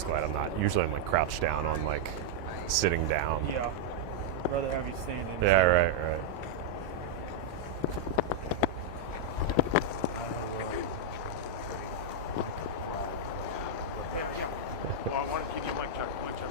just glad I'm not. Usually I'm like crouched down on like sitting down. Yeah. I'd rather have you standing. Yeah, right. Well, I want to keep you mic check. Mic check.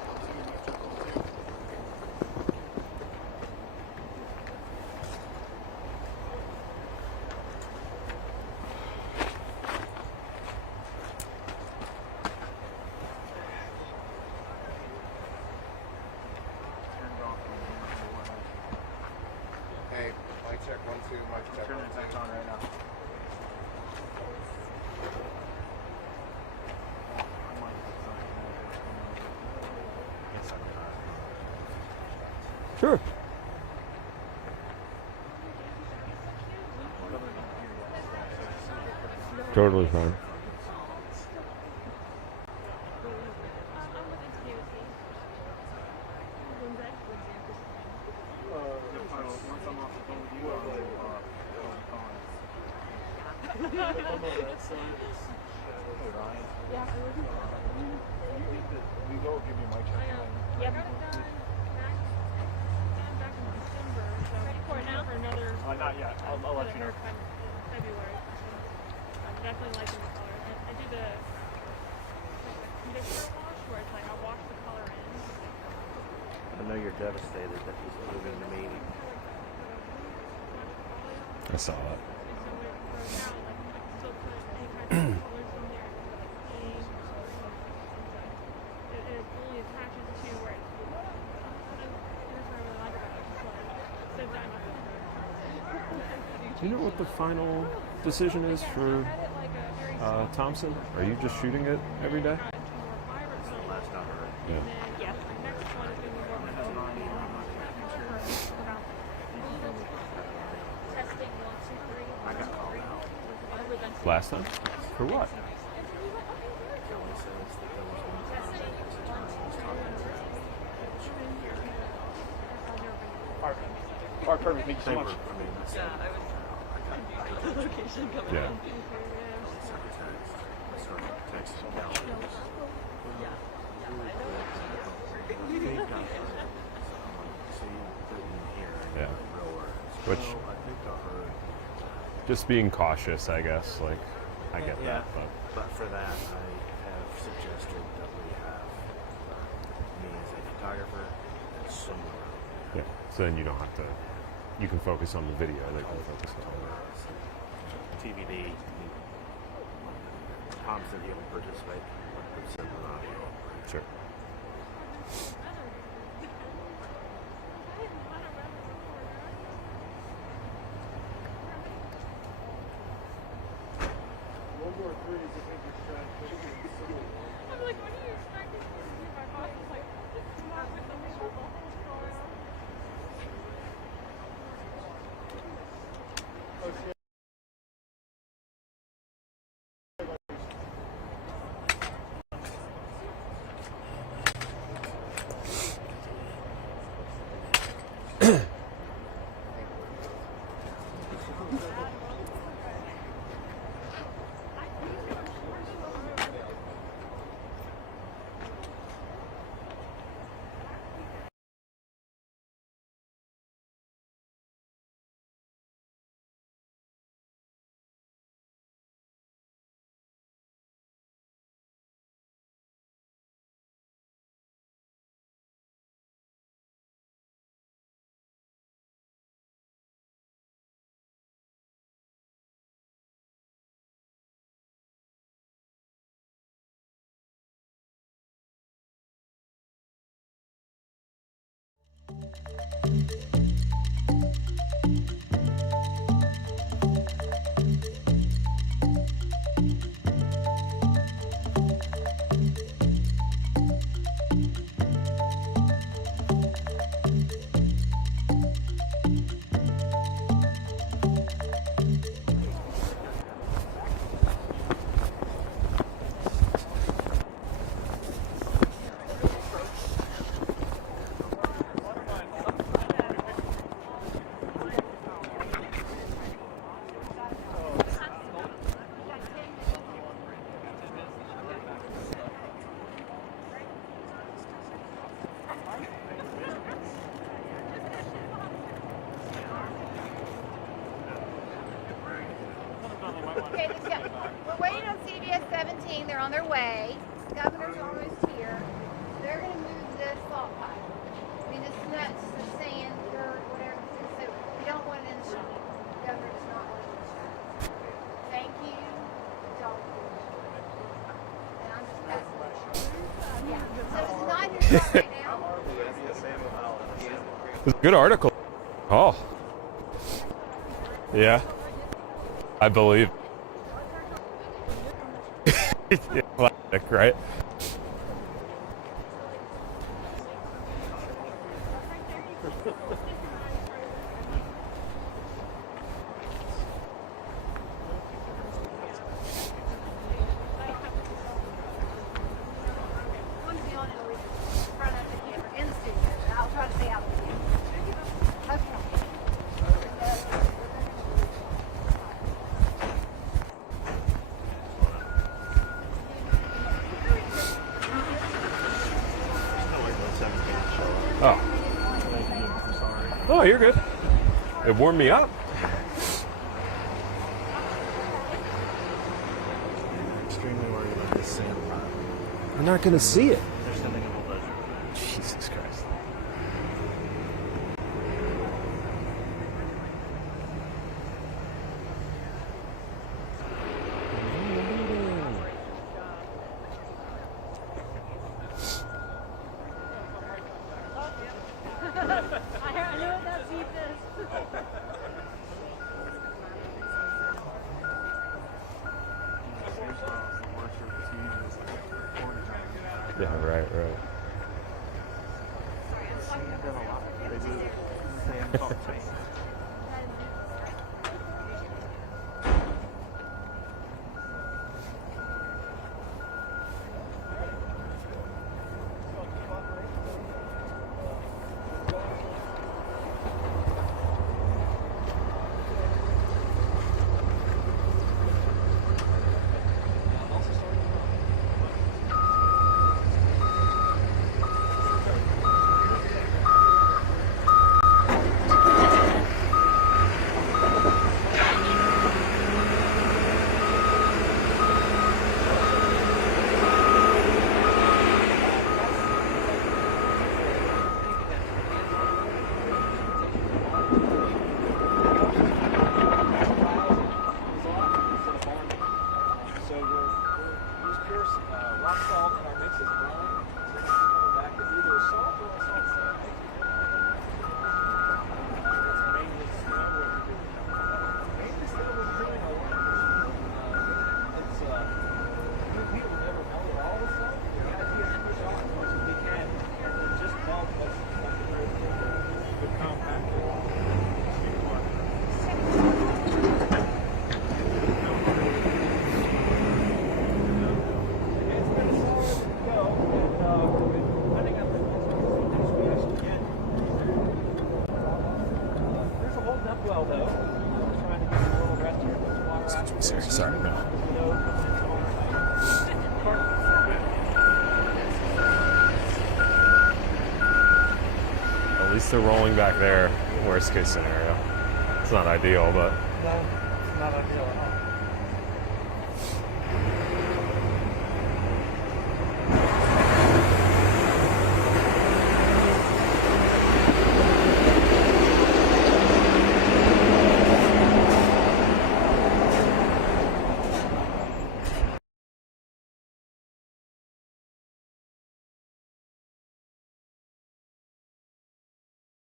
Hey, mic check 1 2, mic check. Turn the tank on right now. Sure. Totally fine. Not yet. I'll let you know. February. I'm definitely liking the color. I do the conditioner wash where it's like I'll wash the color in. I know you're devastated that he's moving the meeting. I saw it. And so for now, like I can still put any kind of colors in there. It only attaches to where it's. Here's what I really like about it. It's so done. Do you know what the final decision is for Thompson? Are you just shooting it every day? Last time I heard. Yeah. Yes, the next one is going to be more testing 1, 2, 3. I got called out. Last time? For what? Kelly says that there was one time that his attorney was talking to All right, perfect. Thank you so they much. were, I mean, I said, The location coming Yeah. in. secretaries. I started texting Kelly. Yeah. Which Which- I think I heard. Just being cautious, I guess. Like, I get Yeah, that, but but for that, I have suggested that we have me as a photographer and someone yeah. So then you don't have to. You can focus on the video. They can focus on. TBD. Tom said he'll participate, but send an audio. Sure. I'm like, what are you expecting to do? My boss is like, this is not with the visual the whole story. Okay, we're waiting on CBS 17. They're on their way. The governor's almost here. They're going to move the salt pipe. I mean, the nuts, the sand, dirt, whatever. So we don't want it in the shop. The governor does not want it in the shop. Thank you. Don't. And I'm just passing. Yeah. So it's not in your shop right now. It's a good article. Oh. Yeah. I believe. Yeah, classic, right? Oh, you're good. It warmed me up. Extremely worried about this sand pile. We're not going to see it. They're sending a bulldozer. Jesus Christ. I knew that beat this. Yeah, right. Sorry, no. At least they're rolling back there. Worst case scenario. It's not ideal, but. No, not ideal at all.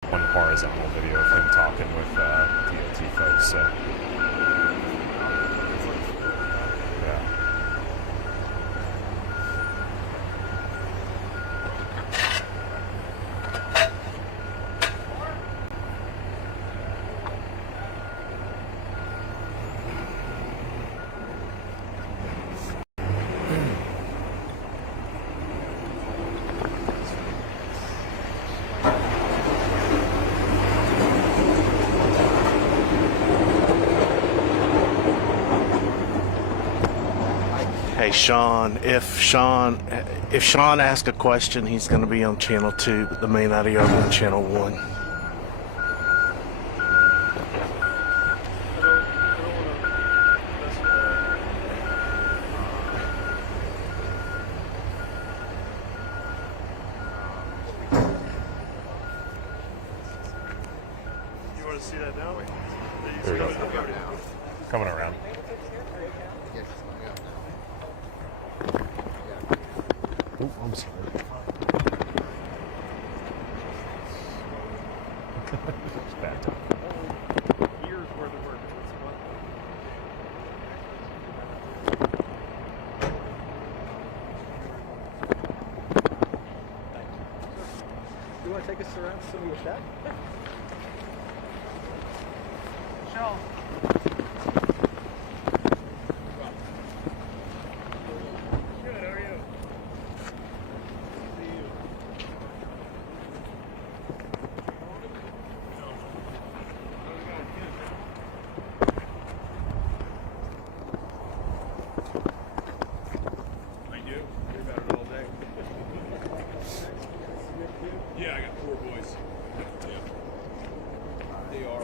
One horizontal video of him talking with DOT folks, so. Yeah. Hey Sean, if Sean asks a question, he's going to be on channel 2, but the main audio will be on channel 1. I don't want to mess with There we go. Coming around. Oh, I'm sorry. It's bad time. Years worth of work. You want to take us around some of your shop? Michelle. Good, how are you? Thank you. You're about it all day. Yeah, I got 4 boys. Yeah. They are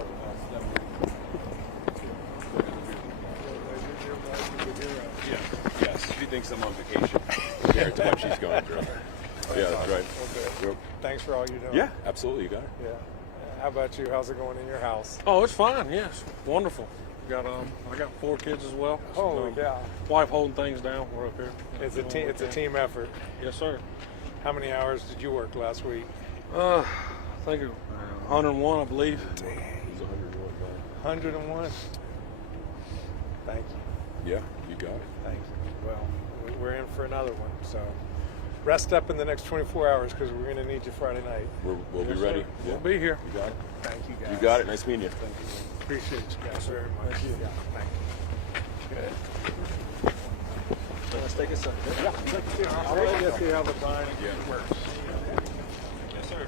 Yes. She thinks I'm on vacation compared to what she's going through. Yeah, that's right. Okay. Thanks for all you're doing. Yeah, absolutely. You got it. Yeah. How about you? How's it going in your house? Oh, it's fine. Yes, wonderful. I got 4 kids as well. Holy cow. Wife holding things down. We're up here. It's a team. It's a team effort. Yes, sir. How many hours did you work last week? I think 101, I believe. He's 101. 101. Thank you. Yeah, you got it. Thank you. Well, we're in for another one. So rest up in the next 24 hours because we're going to need you Friday night. We'll Yes, be ready. sir. Yeah. We'll be here. You got it. Thank you, guys. You got it. Nice meeting you. Thank you. Appreciate you guys very much. Thank you. Yeah, thank you. Good. Let's take a second. Yeah. I'll let you see how the bind works. Yes, sir.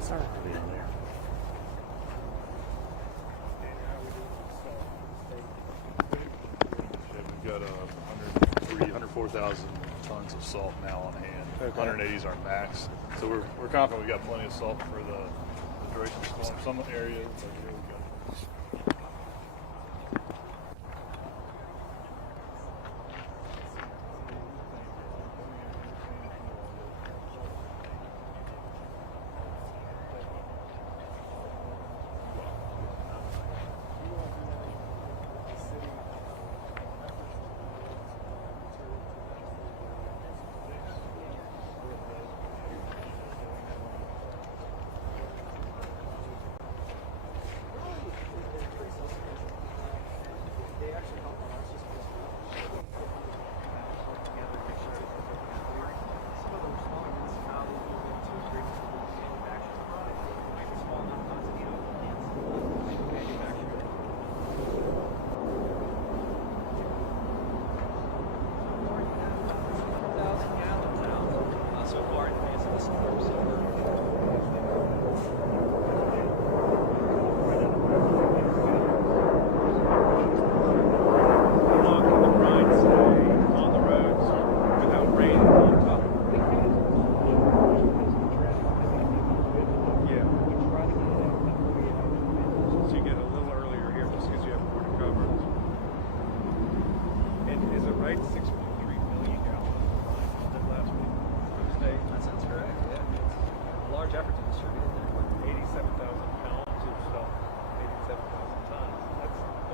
Sorry for being there. We've got 104,000 tons of salt now on hand. Okay. 180 is our max. So we're confident we've got plenty of salt for the duration of the storm. Some areas, like here, we've got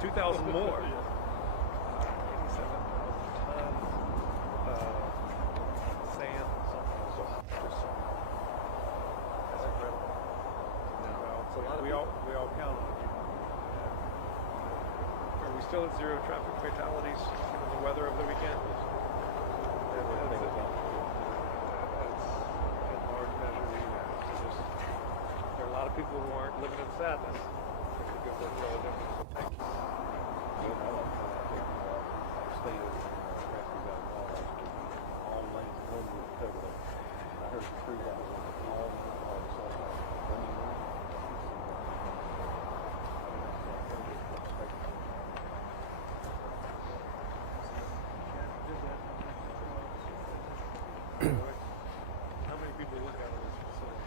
2,000 more. 87,000 tons sand. That's incredible. Well, so we all count on you. Are we still at 0 traffic fatalities given the weather over the weekend? That's in large measure we have. There are a lot of people who aren't living in sadness. They could go work relatively. So thank you. all lanes one with covered. I heard the crew that was all How many people work out of this facility?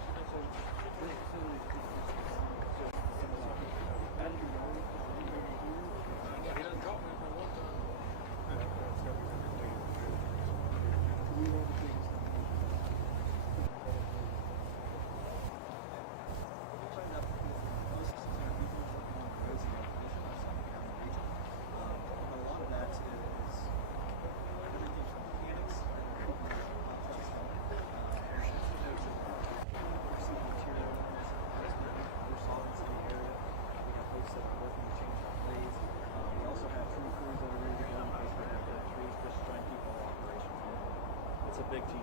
It's a big team,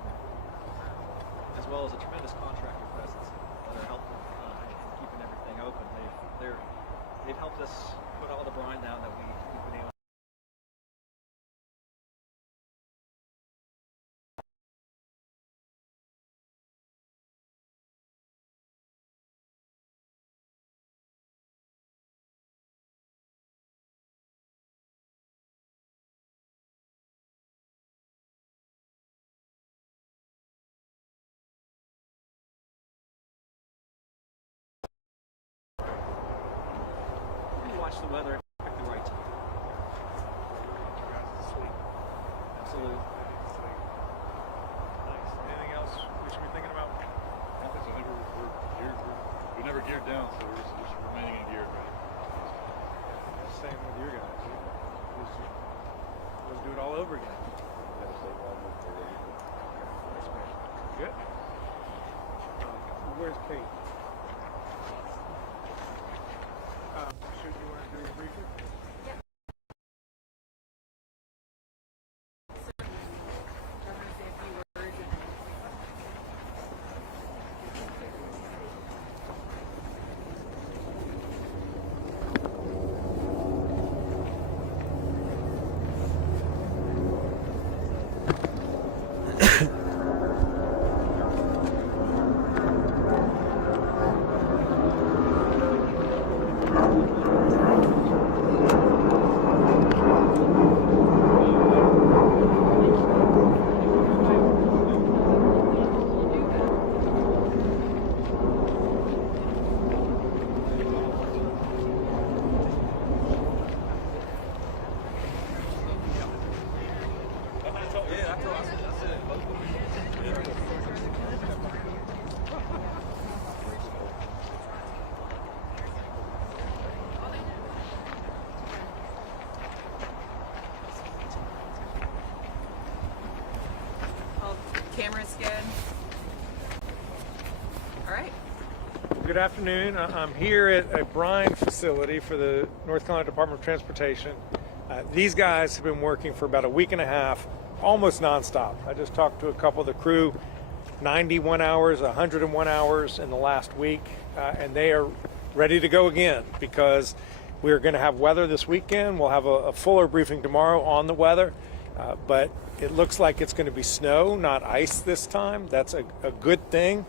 as well as a tremendous contractor presence that are helping in keeping everything open. They've helped us put all the brine down that we've been able. Watch the weather at the right time. Absolutely. Nice. Anything else we should be thinking about? I think so. I think we're geared. We never geared down, so we're just remaining in gear, right? Same with you guys. Let's do it all over again. Good. Where's Kate? Should you want to do a briefing? Camera's good. All right. Good afternoon. I'm here at a brine facility for the North Carolina Department of Transportation. These guys have been working for about a week and a half, almost nonstop. I just talked to a couple of the crew, 91 hours, 101 hours in the last week, and they are ready to go again because we're going to have weather this weekend. We'll have a fuller briefing tomorrow on the weather, but it looks like it's going to be snow, not ice this time. That's a good thing,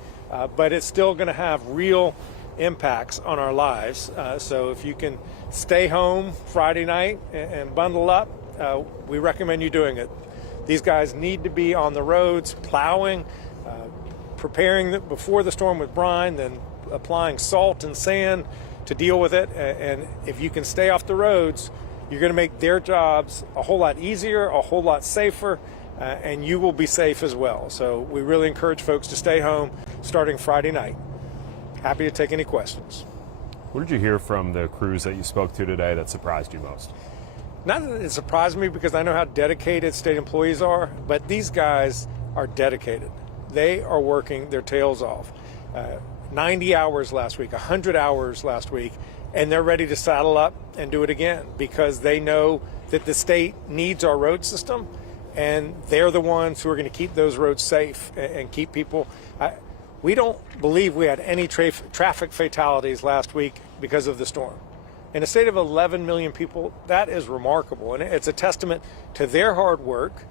but it's still going to have real impacts on our lives. So if you can stay home Friday night and bundle up, we recommend you doing it. These guys need to be on the roads plowing, preparing before the storm with brine, then applying salt and sand to deal with it. And if you can stay off the roads, you're going to make their jobs a whole lot easier, a whole lot safer, and you will be safe as well. So we really encourage folks to stay home starting Friday night. Happy to take any questions. What did you hear from the crews that you spoke to today that surprised you most? Not that it surprised me because I know how dedicated state employees are, but these guys are dedicated. They are working their tails off. 90 hours last week, 100 hours last week, and they're ready to saddle up and do it again because they know that the state needs our road system, and they're the ones who are going to keep those roads safe and keep people. We don't believe we had any traffic fatalities last week because of the storm. In a state of 11 million people, that is remarkable, and it's a testament to their hard work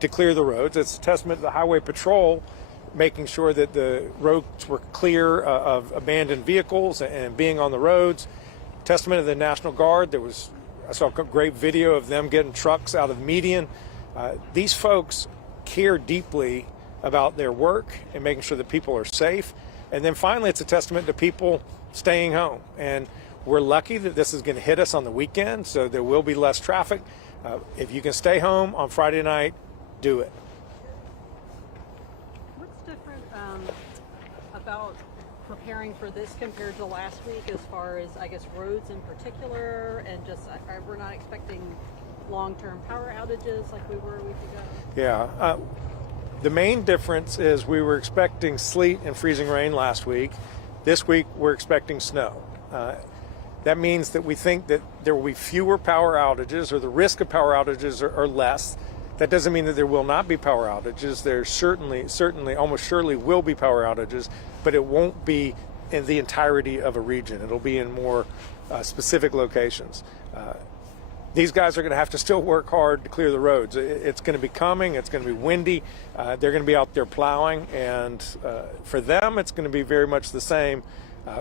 to clear the roads. It's a testament to the Highway Patrol making sure that the roads were clear of abandoned vehicles and being on the roads. Testament to the National Guard. I saw a great video of them getting trucks out of the median. These folks care deeply about their work and making sure that people are safe. And then finally, it's a testament to people staying home. And we're lucky that this is going to hit us on the weekend, so there will be less traffic. If you can stay home on Friday night, do it. What's different about preparing for this compared to last week as far as, I guess, roads in particular, and just we're not expecting long-term power outages like we were a week ago? Yeah. The main difference is we were expecting sleet and freezing rain last week. This week, we're expecting snow. That means that we think that there will be fewer power outages, or the risk of power outages are less. That doesn't mean that there will not be power outages. There certainly, almost surely will be power outages, but it won't be in the entirety of a region. It'll be in more specific locations. These guys are going to have to still work hard to clear the roads. It's going to be coming. It's going to be windy. They're going to be out there plowing, and for them, it's going to be very much the same.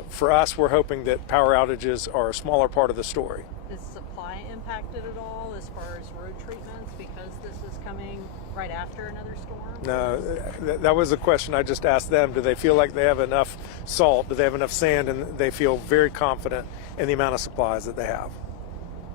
For us, we're hoping that power outages are a smaller part of the story. Is supply impacted at all as far as road treatments because this is coming right after another storm? No, that was a question I just asked them. Do they feel like they have enough salt? Do they have enough sand? And they feel very confident in the amount of supplies that they have.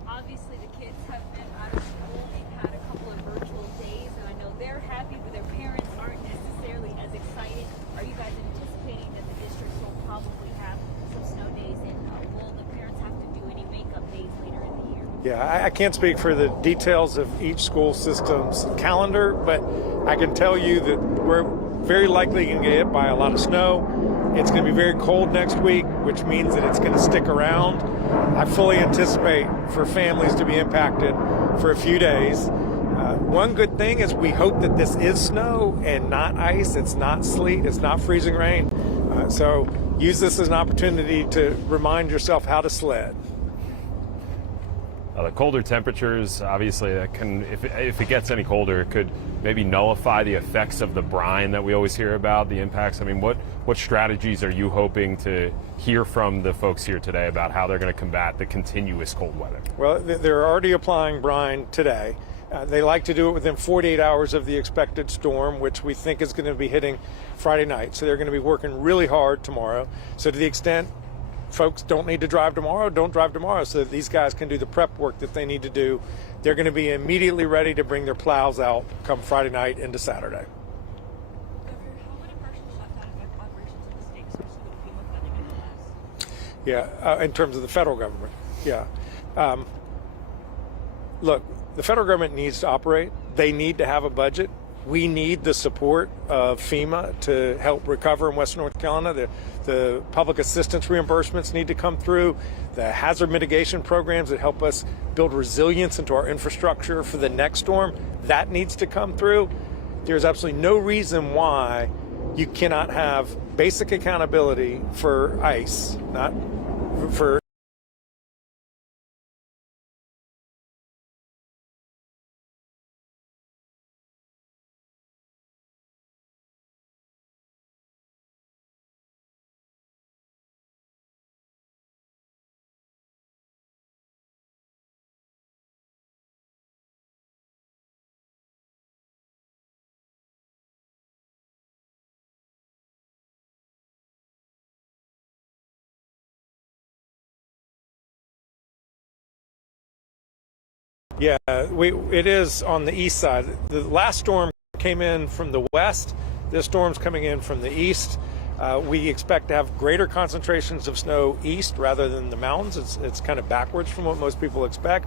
Obviously, the kids have been out of school. They've had a couple of virtual days, and I know they're happy, but their parents aren't necessarily as excited. Are you guys anticipating that the districts will probably have some snow days, and will the parents have to do any makeup days later in the year? Yeah, I can't speak for the details of each school system's calendar, but I can tell you that we're very likely going to get hit by a lot of snow. It's going to be very cold next week, which means that it's going to stick around. I fully anticipate for families to be impacted for a few days. One good thing is we hope that this is snow and not ice. It's not sleet. It's not freezing rain. So use this as an opportunity to remind yourself how to sled. The colder temperatures, obviously, that can, if it gets any colder, it could maybe nullify the effects of the brine that we always hear about, the impacts. I mean, what strategies are you hoping to hear from the folks here today about how they're going to combat the continuous cold weather? Well, they're already applying brine today. They like to do it within 48 hours of the expected storm, which we think is going to be hitting Friday night. So they're going to be working really hard tomorrow. So to the extent folks don't need to drive tomorrow, don't drive tomorrow, so that these guys can do the prep work that they need to do. They're going to be immediately ready to bring their plows out come Friday night into Saturday. Yeah, in terms of the federal government, yeah. Look, the federal government needs to operate. They need to have a budget. We need the support of FEMA to help recover in Western North Carolina. The public assistance reimbursements need to come through. The hazard mitigation programs that help us build resilience into our infrastructure for the next storm, that needs to come through. There's absolutely no reason why you cannot have basic accountability for ice, not for Yeah, it is on the east side. The last storm came in from the west. This storm's coming in from the east. We expect to have greater concentrations of snow east rather than the mountains. It's kind of backwards from what most people expect.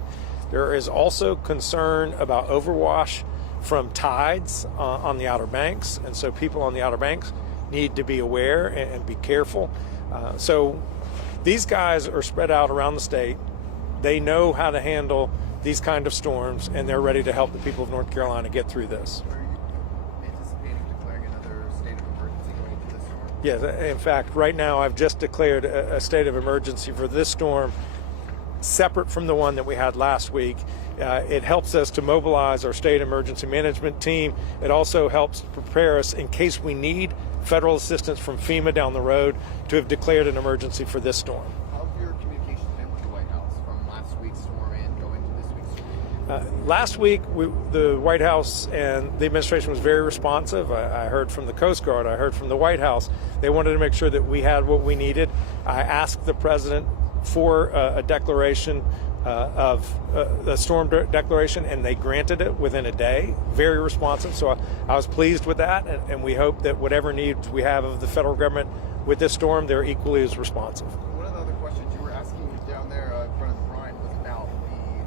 There is also concern about overwash from tides on the Outer Banks, and so people on the Outer Banks need to be aware and be careful. So these guys are spread out around the state. They know how to handle these kind of storms, and they're ready to help the people of North Carolina get through this. Are you anticipating declaring another state of emergency going into this storm? Yes, in fact, right now I've just declared a state of emergency for this storm, separate from the one that we had last week. It helps us to mobilize our state emergency management team. It also helps prepare us in case we need federal assistance from FEMA down the road to have declared an emergency for this storm. How have your communications been with the White House from last week's storm and going to this week's storm? Last week, the White House and the administration was very responsive. I heard from the Coast Guard. I heard from the White House. They wanted to make sure that we had what we needed. I asked the president for a declaration of a storm declaration, and they granted it within a day. Very responsive. So I was pleased with that, and we hope that whatever needs we have of the federal government with this storm, they're equally as responsive. One of the other questions you were asking down there in front of the brine was about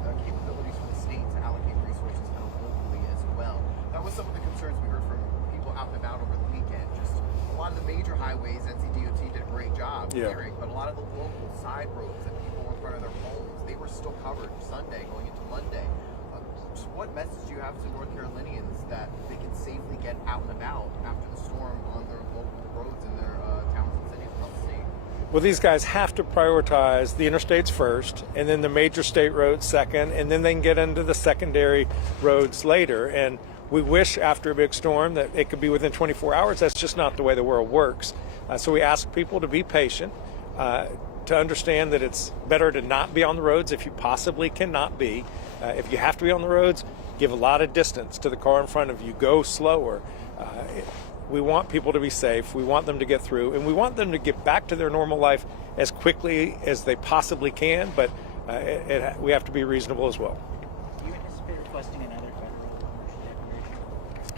the capabilities for the state to allocate resources kind of locally as well. That was some of the concerns we heard from people out and about over the weekend. Just a lot of the major highways, NCDOT did a great job clearing, but a lot of the local side roads that people were in front of their homes, they were still covered Sunday going into Monday. What message do you have to North Carolinians that they can safely get out and about after the storm on their local roads in their towns and cities across the state? Well, these guys have to prioritize the interstates first, and then the major state roads second, and then they can get into the secondary roads later. And we wish after a big storm that it could be within 24 hours. That's just not the way the world works. So we ask people to be patient, to understand that it's better to not be on the roads if you possibly cannot be. If you have to be on the roads, give a lot of distance to the car in front of you. Go slower. We want people to be safe. We want them to get through, and we want them to get back to their normal life as quickly as they possibly can, but we have to be reasonable as well. Do you anticipate requesting another federal emergency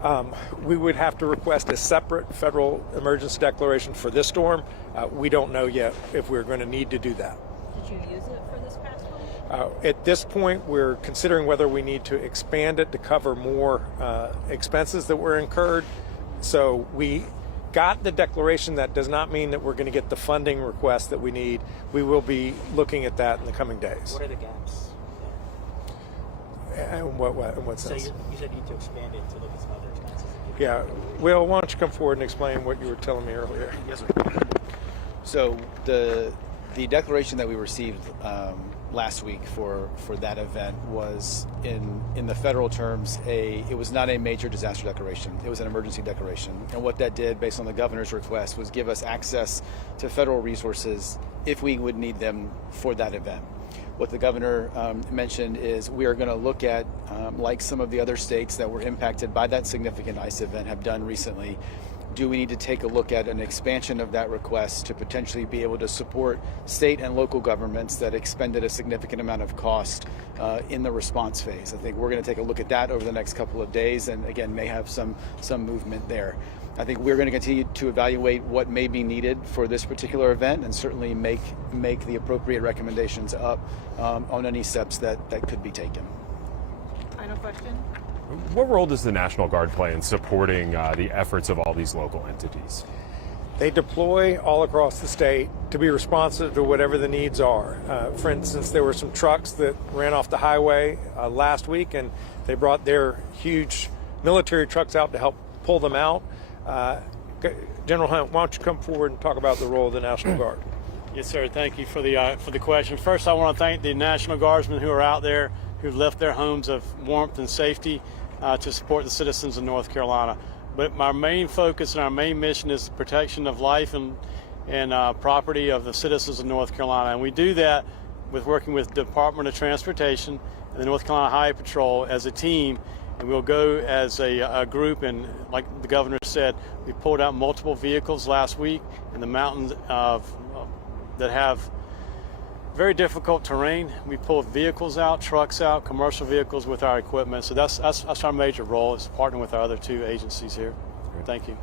declaration? We would have to request a separate federal emergency declaration for this storm. We don't know yet if we're going to need to do that. Did you use it for this past one? At this point, we're considering whether we need to expand it to cover more expenses that were incurred. So we got the declaration. That does not mean that we're going to get the funding request that we need. We will be looking at that in the coming days. What are the gaps there? In what sense? So you said you need to expand it to look at some other expenses. Yeah. Will, why don't you come forward and explain what you were telling me earlier? Yes, sir. So the declaration that we received last week for that event was in the federal terms it was not a major disaster declaration. It was an emergency declaration. And what that did, based on the governor's request, was give us access to federal resources if we would need them for that event. What the governor mentioned is we are going to look at, like some of the other states that were impacted by that significant ice event have done recently, do we need to take a look at an expansion of that request to potentially be able to support state and local governments that expended a significant amount of cost in the response phase? I think we're going to take a look at that over the next couple of days, and again, may have some movement there. I think we're going to continue to evaluate what may be needed for this particular event, and certainly make the appropriate recommendations up on any steps that could be taken. Final question. What role does the National Guard play in supporting the efforts of all these local entities? They deploy all across the state to be responsive to whatever the needs are. For instance, there were some trucks that ran off the highway last week, and they brought their huge military trucks out to help pull them out. General Hunt, why don't you come forward and talk about the role of the National Guard? Yes, sir. Thank you for the question. First, I want to thank the National Guardsmen who are out there, who've left their homes of warmth and safety to support the citizens of North Carolina. But our main focus and our main mission is the protection of life and property of the citizens of North Carolina. And we do that with working with the Department of Transportation and the North Carolina Highway Patrol as a team. And we'll go as a group, and like the governor said, we pulled out multiple vehicles last week in the mountains that have very difficult terrain. We pulled vehicles out, trucks out, commercial vehicles with our equipment. So that's our major role, is partnering with our other two agencies here. Thank you.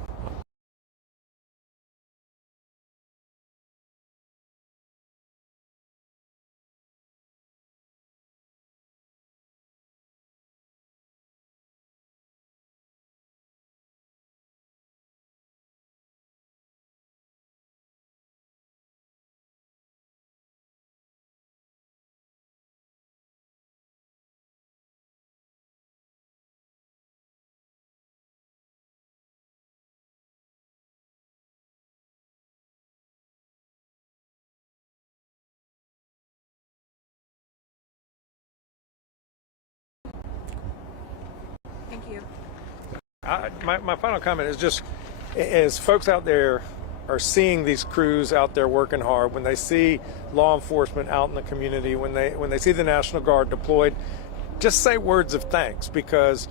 you. My final comment is just, as folks out there are seeing these crews out there working hard, when they see law enforcement out in the community, when they see the National Guard deployed, just say words of thanks, because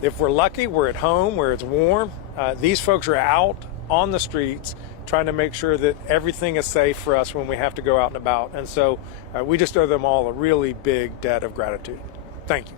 if we're lucky, we're at home where it's warm. These folks are out on the streets trying to make sure that everything is safe for us when we have to go out and about. And so we just owe them all a really big debt of gratitude. Thank you.